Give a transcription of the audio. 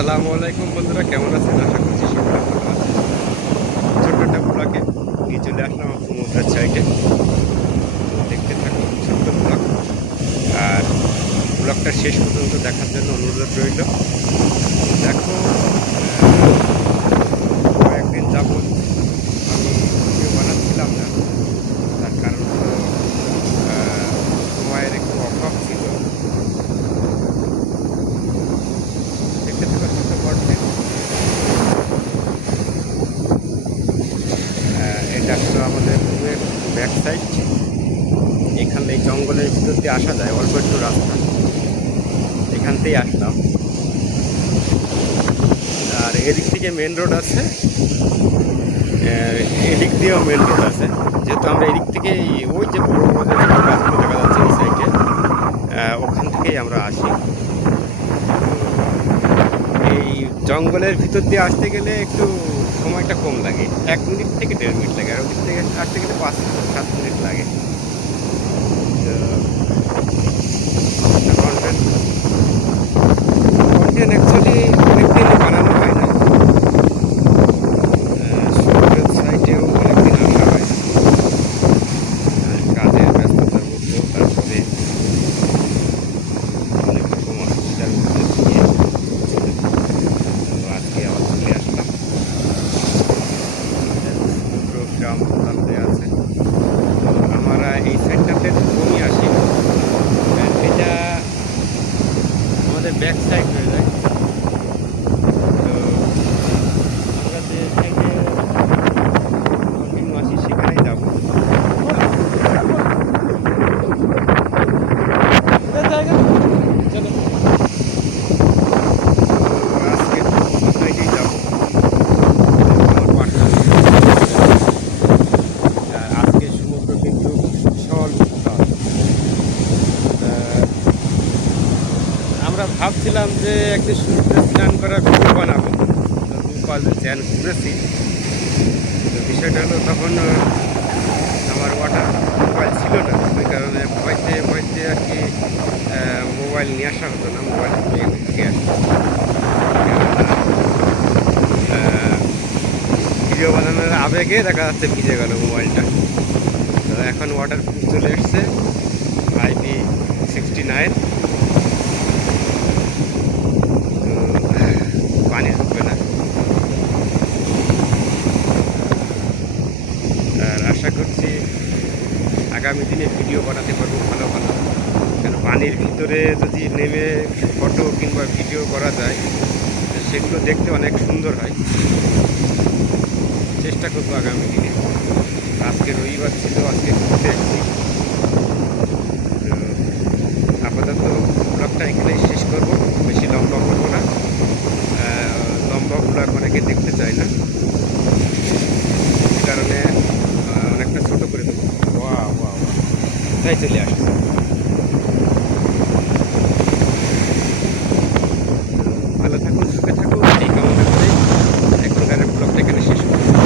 আসসালামু আলাইকুম বন্ধুরা, কেমন আছেন? আশা করছি সকলে ভালো আছেন। ছোট্ট একটা ব্লগে নিয়ে চলে আসলাম সমুদ্রের সাইডে। দেখতে থাকুন ছোট্ট ব্লগ, আর ব্লগটা শেষ পর্যন্ত দেখার জন্য অনুরোধ রইল। দেখো, কয়েকদিন যাবৎ আমি ভিডিও বানাচ্ছিলাম না, তার কারণ হলো সময়ের একটু অভাব ছিল। দেখতে থাকা ছোট্ট কন্টেন্ট। এটা হলো আমাদের পুকুরের ব্যাক সাইড। এখানে এই জঙ্গলের ভিতর দিয়ে আসা যায়, অল্প একটু রাস্তা, এখান থেকেই আসলাম। আর এদিক থেকে মেন রোড আছে, এদিক দিয়েও মেন রোড আছে। যেহেতু আমরা এদিক থেকে ওই যে বড় বড় যে ছোটো গাছগুলো দেখা যাচ্ছে এই সাইডে, ওখান থেকেই আমরা আসি। এই জঙ্গলের ভিতর দিয়ে আসতে গেলে একটু সময়টা কম লাগে, 1 মিনিট থেকে 1.5 মিনিট লাগে, আর ওদিক থেকে আসতে গেলে 5-7 মিনিট লাগে। কন্টেন্ট কন্টেন্ট অ্যাকচুয়ালি অনেকদিন বানানো হয় না, সমুদ্রের সাইডেও অনেকদিন আসা হয় না, কাজের ব্যস্ততার মধ্যেও, তারপরে অনেক রকম অসুবিধার মধ্যে দিয়ে আজকে আবার চলে আসলাম। সমুদ্র গ্রাম প্রান্তে আছে, আমরা এই সাইডটাতে কমই আসি। এটা আমাদের ব্যাক সাইড হয়ে যায়। তো আমরা যে সাইডে কন্টিনিউ আসি সেখানেই যাবো। চলো, আজকে সাইডেই যাবো। আমার পাশে আজকে সমুদ্র কিন্তু বিশাল উত্তাল। আমরা ভাবছিলাম যে একদিন সমুদ্রে স্নান করার ভিডিও বানাবো, দুপাল চ্যান ঘুরেছি। তো বিষয়টা হলো তখন আমার মোবাইল ছিল না, ওই কারণে ভয়তে ভয়তে আর কি মোবাইল নিয়ে আসা হতো না, মোবাইল নিয়ে ঘুরে আসতো। ভিডিও বানানোর আবেগে দেখা যাচ্ছে ভিজে গেল মোবাইলটা। তো এখন ওয়াটারপ্রুফ চলে এসছে, IP69। পানি ঢুকবে না। আর আশা করছি আগামী দিনে ভিডিও বানাতে পারবো ভালো ভালো, কেন পানির ভিতরে যদি নেমে ফটো কিংবা ভিডিও করা যায় সেগুলো দেখতে অনেক সুন্দর হয়। চেষ্টা করবো আগামী দিনে। আজকে রবিবার ছিল, আজকে ঘুরতে এসেছি। তো আপাতত ব্লগটা এখানেই শেষ করবো, বেশি লম্বা করবো না। লম্বা ব্লগ অনেকে দেখতে চায় না, সে কারণে অনেকটা ছোট করে দেবো। ওয়া ওয়া ওয়া, তাই চলে আসছে।